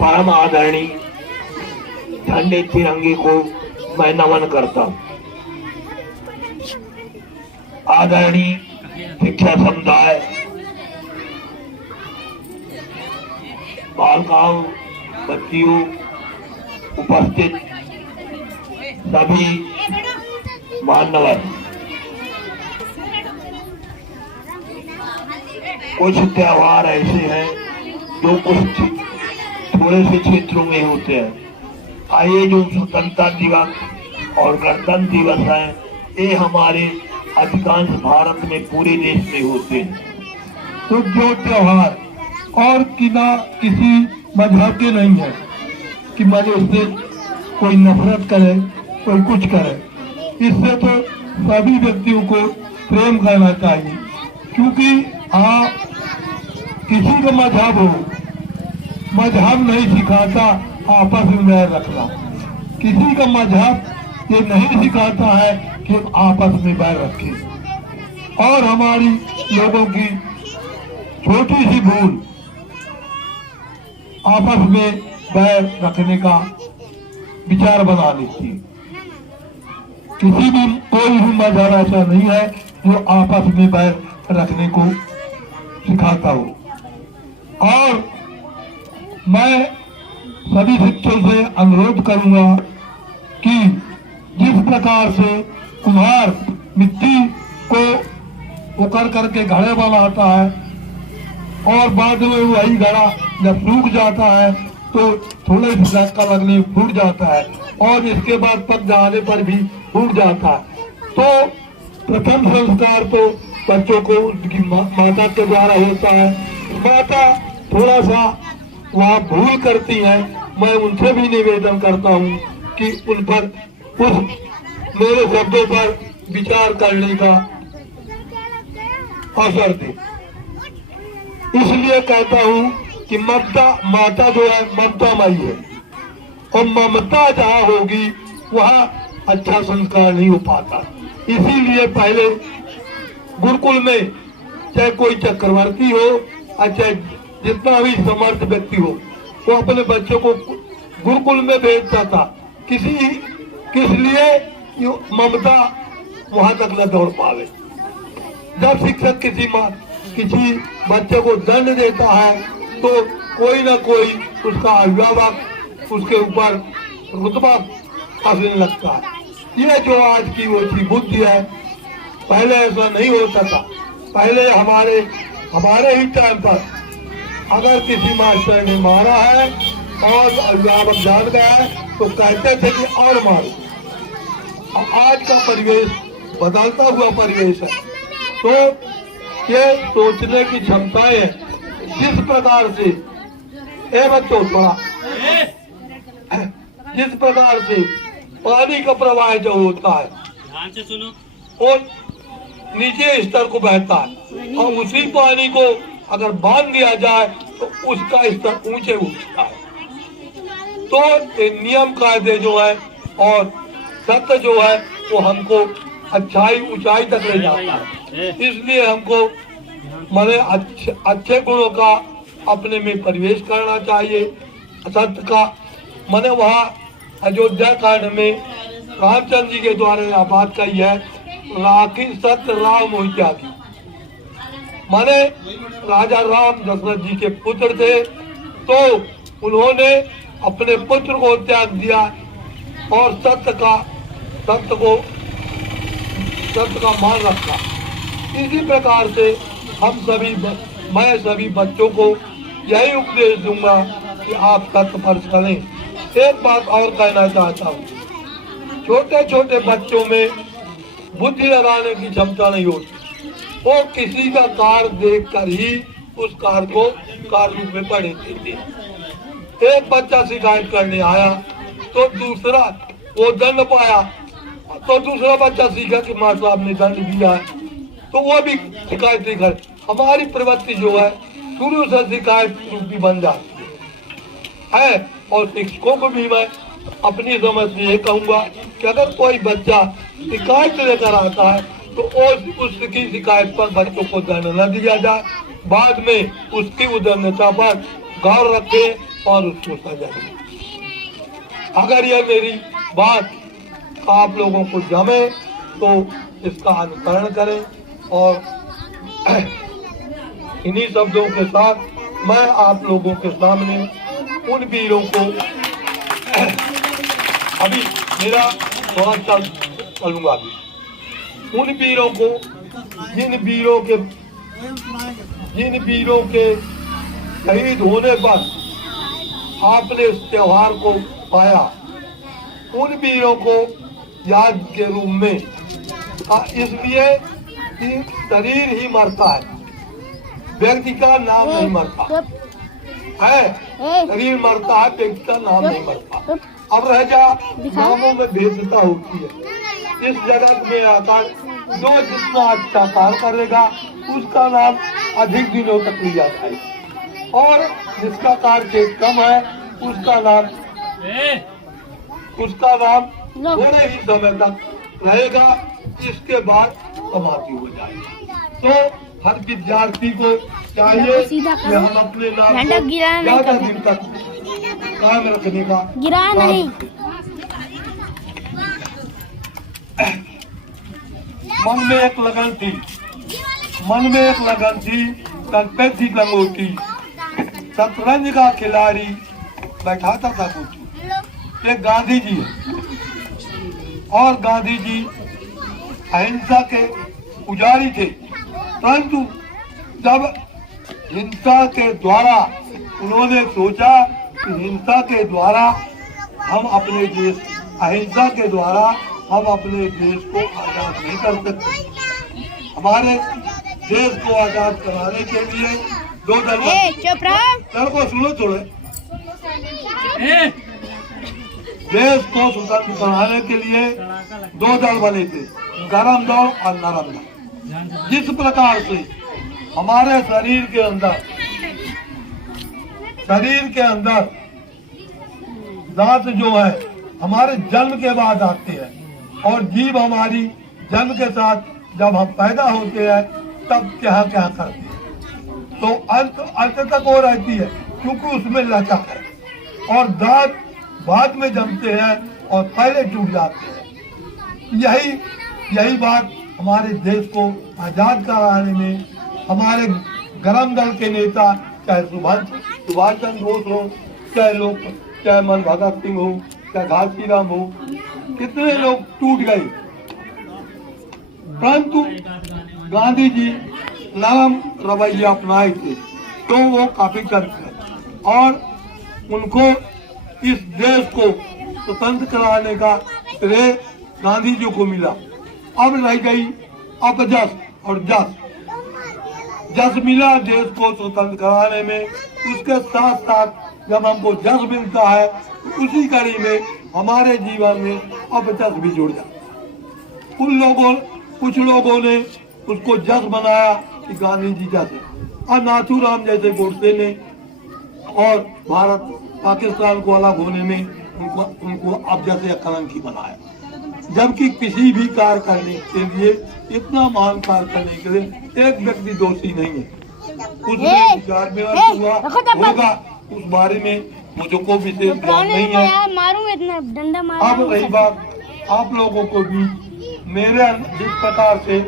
परम आदरणीय झंडे तिरंगे को मैं नमन करता हूँ। आदरणीय शिक्षा समुदाय, बालिकाओं, बच्चियों, उपस्थित सभी मान्यवर, कुछ त्योहार ऐसे हैं जो कुछ थोड़े से क्षेत्रों में होते हैं। आइए, जो स्वतंत्रता दिवस और गणतंत्र दिवस है, ये हमारे अधिकांश भारत में पूरे देश में होते हैं। तो जो त्योहार और किसी मजहब के नहीं है कि मजहब से कोई नफरत करे, कोई कुछ करे। इससे तो सभी व्यक्तियों को प्रेम करना चाहिए, क्योंकि आप किसी का मजहब हो, मजहब नहीं सिखाता आपस में बैर रखना। किसी का मजहब ये नहीं सिखाता है कि आपस में बैर रखें। और हमारी लोगों की छोटी सी भूल आपस में बैर रखने का विचार बना लेती है। किसी भी कोई भी मजहब ऐसा नहीं है जो आपस में बैर रखने को सिखाता हो। और मैं सभी शिक्षकों से अनुरोध करूंगा कि जिस प्रकार से कुम्हार मिट्टी को उकड़ करके घड़े बनाता है और बाद में वही घड़ा जब सूख जाता है तो थोड़े से धक्का लगने फूट जाता है और इसके बाद पक जाने पर भी फूट जाता है। तो प्रथम संस्कार तो बच्चों को उनकी माता के द्वारा होता है। माता थोड़ा सा वहाँ भूल करती है, मैं उनसे भी निवेदन करता हूँ कि उन पर उस मेरे शब्दों पर विचार करने का अवसर दे। इसलिए कहता हूँ कि माता जो है ममता माई है, और ममता जहाँ होगी वहाँ अच्छा संस्कार नहीं हो पाता। इसीलिए पहले गुरुकुल में चाहे कोई चक्रवर्ती हो, चाहे जितना भी समर्थ व्यक्ति हो, वो अपने बच्चों को गुरुकुल में भेजता था। किस लिए ममता वहां तक न दौड़ पावे। जब शिक्षक किसी बच्चे को दंड देता है तो कोई ना कोई उसका अभिभावक उसके ऊपर रुतबा हासिल लगता है। ये जो आज की वो सी बुद्धि है, पहले ऐसा नहीं होता था। पहले हमारे ही टाइम पर अगर किसी मास्टर ने मारा है और अभिभावक जान गया है तो कहते थे कि और मारो। आज का परिवेश बदलता हुआ परिवेश है, तो ये सोचने की क्षमताएं है। जिस प्रकार से बच्चों थोड़ा जिस प्रकार से पानी का प्रवाह जो होता है ध्यान से सुनो, वो नीचे स्तर को बहता है और उसी पानी को अगर बांध दिया जाए तो उसका स्तर ऊंचे उठता है। तो ये नियम कायदे जो है और सत्य जो है वो हमको ऊंचाई तक ले जाता है। इसलिए हमको माने अच्छे गुणों का अपने में परिवेश करना चाहिए। सत्य का माने वहाँ अयोध्या कांड में रामचंद्र जी के द्वारा यह बात कही है, राखी सत्य राम मोहि त्यागी। माने राजा राम दशरथ जी के पुत्र थे, तो उन्होंने अपने पुत्र को त्याग दिया और सत्य का मान रखा। इसी प्रकार से मैं सभी बच्चों को यही उपदेश दूंगा कि आप सत्य पर चलें। एक बात और कहना चाहता हूँ, छोटे छोटे बच्चों में बुद्धि लगाने की क्षमता नहीं होती। वो किसी का कार्य देखकर ही उस कार्य को कार्य रूप में पढ़े देते। एक बच्चा शिकायत करने आया तो दूसरा वो दंड पाया, तो दूसरा बच्चा सीखा कि मास्टर साहब ने दंड दिया है, तो वो भी शिकायत नहीं करे। हमारी प्रवृत्ति जो है शुरू से शिकायत रूपी बन जाती है। और शिक्षकों को भी मैं अपनी समझ से ये कहूँगा कि अगर कोई बच्चा शिकायत लेकर आता है तो उसकी शिकायत पर बच्चों को दंड न दिया जाए, बाद में उसकी उदारता पर गौर रखें और उसको सजाइए। अगर यह मेरी बात आप लोगों को जमे तो इसका अनुकरण करें। और इन्हीं शब्दों के साथ मैं आप लोगों के सामने उन वीरों को अभी मेरा थोड़ा चलूंगा अभी उन वीरों को जिन वीरों के शहीद होने पर आपने इस त्योहार को पाया, उन वीरों को याद के रूप में, इसलिए कि शरीर ही मरता है, व्यक्ति का नाम नहीं मरता है। शरीर मरता है, व्यक्ति का नाम नहीं मरता। अब रह जा नामों में भेदता होती है। इस जगत में आकर जो जितना अच्छा कार्य करेगा उसका नाम अधिक दिनों तक लिया जाएगा, और जिसका कार्य कम है उसका नाम थोड़े ही समय तक रहेगा, इसके बाद समाप्ति हो जाएगी। तो हर विद्यार्थी को चाहिए कि हम अपने नाम को ज्यादा दिन तक कायम रखने का मन में एक लगन थी, तलपे थी लंगोटी, शतरंज का खिलाड़ी बैठाता था कुछ। ये गांधी जी है, और गांधी जी अहिंसा के पुजारी थे, परंतु जब हिंसा के द्वारा उन्होंने सोचा कि हिंसा के द्वारा हम अपने देश, अहिंसा के द्वारा हम अपने देश को आजाद नहीं कर सकते। हमारे देश को आजाद कराने के लिए दो दल को सुनो थोड़े, देश को स्वतंत्र कराने के लिए दो दल बने थे, गरम दल और नरम दल। जिस प्रकार से हमारे शरीर के अंदर दांत जो है हमारे जन्म के बाद आते हैं, और जीभ हमारी जन्म के साथ जब हम पैदा होते हैं तब क्या क्या करते हैं, तो अंत तक वो रहती है क्योंकि उसमें लचक है, और दांत बाद में जमते हैं और पहले टूट जाते हैं। यही बात हमारे देश को आजाद कराने में हमारे गरम दल के नेता, चाहे सुभाष चंद्र बोस हो, चाहे मन भगत सिंह हो, चाहे घासीराम हो, कितने लोग टूट गए, परंतु गांधी जी नरम रवैया अपनाए थे, तो वो काफी करते, और उनको इस देश को स्वतंत्र कराने का श्रेय गांधी जी को मिला। अब रह गई अपजस और जस मिला देश को स्वतंत्र कराने में, उसके साथ साथ जब हमको जस मिलता है उसी कड़ी में हमारे जीवन में अपजस भी जुड़ जाता है। कुछ लोगों ने उसको जस बनाया कि गांधी जी जैसे, और नाथूराम जैसे गोडसे ने, और भारत पाकिस्तान को अलग होने में उनको अब जैसे कलंकी बनाया, जबकि किसी भी कार्य करने के लिए, इतना महान कार्य करने के लिए एक व्यक्ति दोषी नहीं है। उसमें विचार विमर्श हुआ होगा, उस बारे में मुझको विशेष ज्ञान नहीं है। अब रही बात आप लोगों को भी मेरे जिस प्रकार से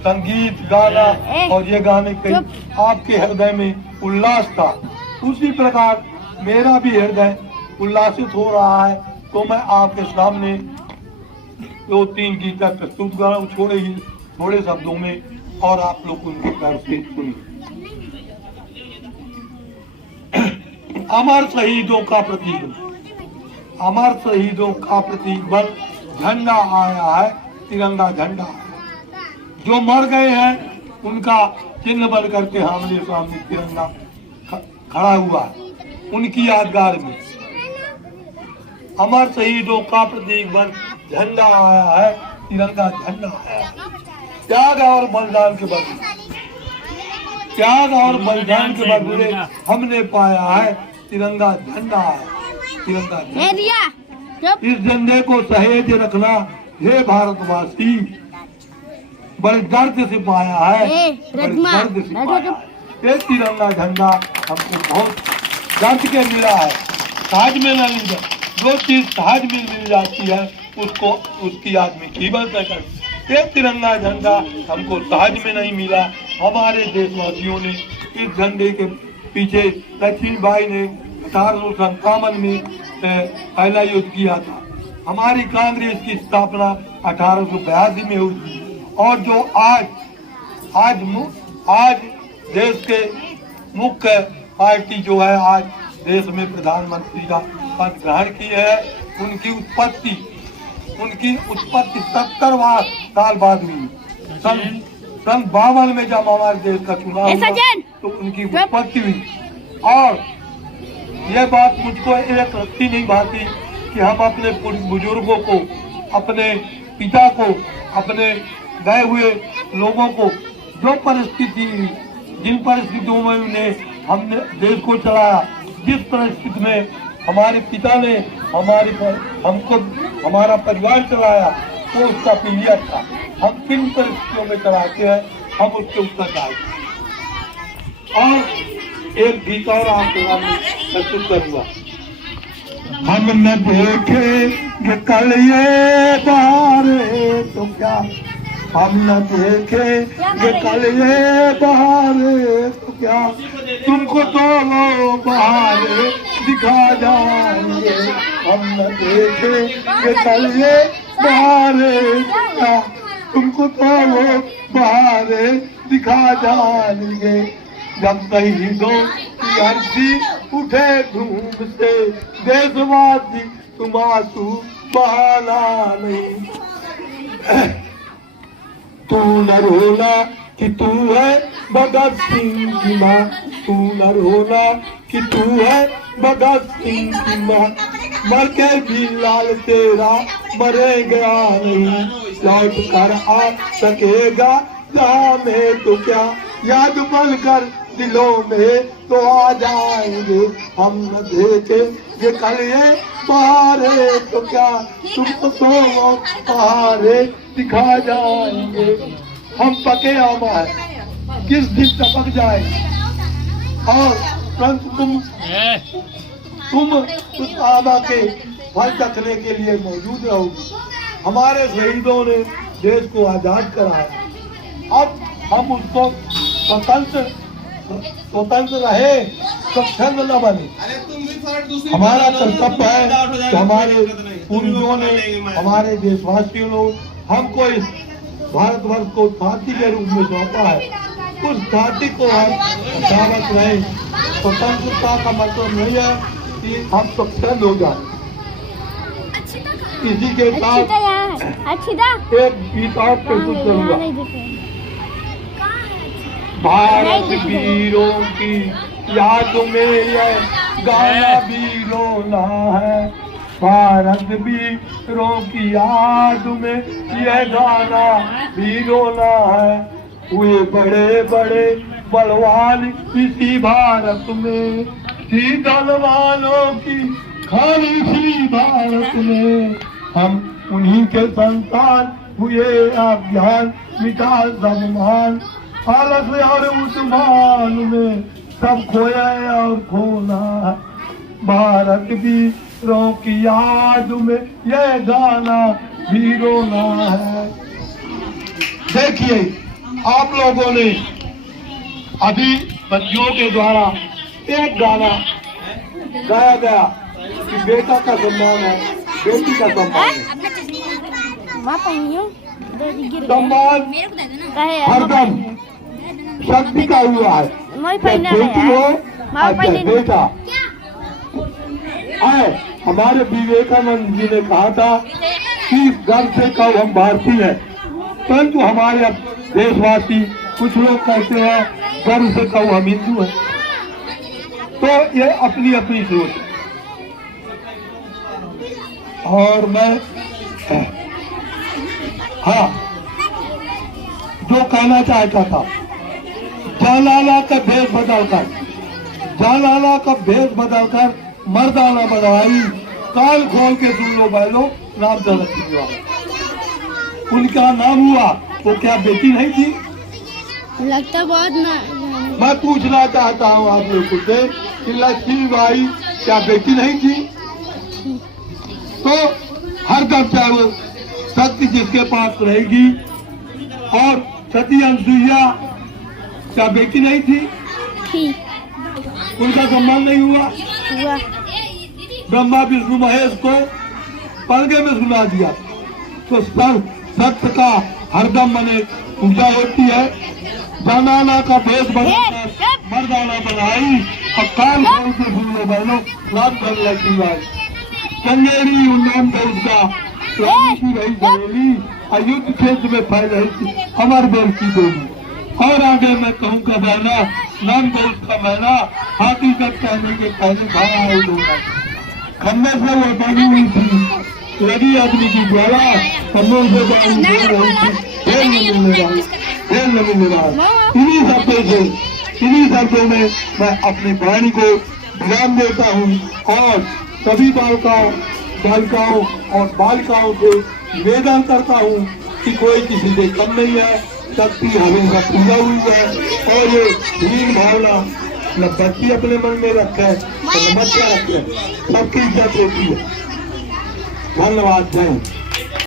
संगीत गाना और ये गाने के आपके हृदय में उल्लास था, उसी प्रकार मेरा भी हृदय उल्लासित हो रहा है, तो मैं आपके सामने 2-3 गीत प्रस्तुत कर रहा हूँ, थोड़े शब्दों में, और आप लोग उनके प्यार से सुनिए। अमर शहीदों का प्रतीक बन झंडा आया है, तिरंगा झंडा। जो मर गए हैं उनका चिन्ह बन करके हमारे सामने तिरंगा खड़ा हुआ है, उनकी यादगार में। अमर शहीदों का प्रतीक बन झंडा आया है, तिरंगा झंडा आया। त्याग और बलिदान के बदले हमने पाया है तिरंगा झंडा आया, तिरंगा झंडा। इस झंडे को सहेज रखना हे भारतवासी, बड़े दर्द से पाया है, बड़े दर्द से पाया है। ये तिरंगा झंडा हमको बहुत जंत के मिला है, ताज में न मिल जाए। जो चीज ताज में मिल जाती है उसको उसकी आदमी कीमत न कर। ये तिरंगा झंडा हमको ताज में नहीं मिला। हमारे देशवासियों ने इस झंडे के पीछे लक्ष्मी बाई ने 1857 में पहला युद्ध किया था। हमारी कांग्रेस की स्थापना 1882 में हुई थी। और जो आज देश के मुख्य पार्टी जो है आज देश में प्रधानमंत्री का पद ग्रहण की है, उनकी उत्पत्ति 70 साल बाद हुई। सन 52 में जब हमारे देश का चुनाव हुआ तो उनकी उत्पत्ति हुई। और यह बात मुझको एक रत्ती नहीं भाती कि हम अपने बुजुर्गों को, अपने पिता को, अपने गए हुए लोगों को जो जिन परिस्थितियों में हमने देश को चलाया, जिस परिस्थिति में हमारे पिता ने हमारा परिवार चलाया, तो उसका पीरियड था। हम किन परिस्थितियों में चलाते हैं, हम उसके उत्तरदायी। और एक गीत और आपके सामने प्रस्तुत करूंगा। हम न देखेंगे कल ये बहारे तो क्या, हम न देखेंगे कल ये बहारे तो क्या, तुमको तो वो बहारे दिखा जाएंगे। हम न देखेंगे कल ये बहारे तो क्या, तुमको तो वो बहारे दिखा जाएंगे। जब शहीदों की अर्जी उठे धूम से, देशवासी तुम आंसू बहाना नहीं। तू न रोना कि तू है भगत सिंह की माँ, तू न रोना कि तू है भगत सिंह की माँ। मर के भी लाल तेरा मरे गया नहीं, लौट कर आ सकेगा जहाँ में तो क्या, याद बन कर दिलों में तो आ जाएंगे। हम न देखेंगे कल ये बहारे तो क्या, तुमको तो वो बहारे दिखा जाएंगे। हम पके आमा है, किस दिन टपक जाए। और परंतु तुम उस आमा के फल चखने के लिए मौजूद रहोगी। हमारे शहीदों ने देश को आजाद कराया। अब हम उसको स्वतंत्र रहे, स्वच्छंद न बने। हमारा कर्तव्य है कि हमारे पूर्वजों ने, हमारे देशवासियों ने हमको इस भारतवर्ष को छाती के रूप में सौंपा है। उस छाती को हम बचावत रहे। स्वतंत्रता का मतलब नहीं है कि हम स्वच्छंद हो जाए। इसी के साथ एक गीत और प्रस्तुत करूंगा। भारत वीरों की याद में यह गाना भी रोना है, भारत वीरों की याद में यह गाना भी रोना है। हुए बड़े बड़े बलवान इसी भारत में, थी बलवानों की खान इसी भारत में। हम उन्हीं के संतान हुए, अभियान मिटा सम्मान, आलस और उस्मान में सब खोया और खोना है। भारत वीरों की याद में यह गाना भी रोना है। देखिए, आप लोगों ने अभी बच्चों के द्वारा एक गाना गाया गया कि बेटा का सम्मान है, बेटी का सम्मान है। सम्मान हरदम शक्ति का हुआ है, बेटी हो अच्छा बेटा आए। हमारे विवेकानंद जी ने कहा था कि गर्व से कहो हम भारतीय हैं, परंतु हमारे अब देशवासी कुछ लोग कहते हैं गर्व से कहो हम हिंदू हैं। तो ये अपनी अपनी सोच है। और मैं हाँ जो कहना चाहता था, जालाला का भेष बदलकर मर्दाना बनवाई, कान खोल के सुन लो बैलो राम चंद्र। उनका नाम हुआ, वो क्या बेटी नहीं थी? लगता बहुत ना। मैं पूछना चाहता हूँ आप लोगों से कि लक्ष्मीबाई क्या बेटी नहीं थी? तो हर दम चाहे वो शक्ति जिसके पास रहेगी। और सती अनसुईया क्या बेटी नहीं थी? उनका सम्मान नहीं हुआ? ब्रह्मा विष्णु महेश को पलके में सुना दिया। तो सत्य का हरदम मने पूजा होती है। जनाना का भेष बनाकर मर्दाना बनाई और काल खोल के सुन लो बहनों, राम कर लक्ष्मीबाई चंगेरी उन्नाम का उसका की रही जलेली और युद्ध क्षेत्र में फैल रही थी अमर देव की देवी। और आगे मैं कहूँगा बहना, नाम का उसका मैना हाथी तक कहने के पहले भाड़ा आई दूंगा। खम्बे से वो बनी हुई थी, लगी आदमी की ज्वाला, कमों से बाहर निकल रही थी, फिर न मिलने रहा। इन्हीं शब्दों में मैं अपनी वाणी को विराम देता हूँ और सभी बालिकाओं और बालिकाओं से निवेदन करता हूँ कि कोई किसी से कम नहीं है, शक्ति हमेशा पूजा हुई है। और ये हीन भावना न बच्ची अपने मन में रखे न बच्चा रखे, सबकी इज्जत होती है। धन्यवाद। जय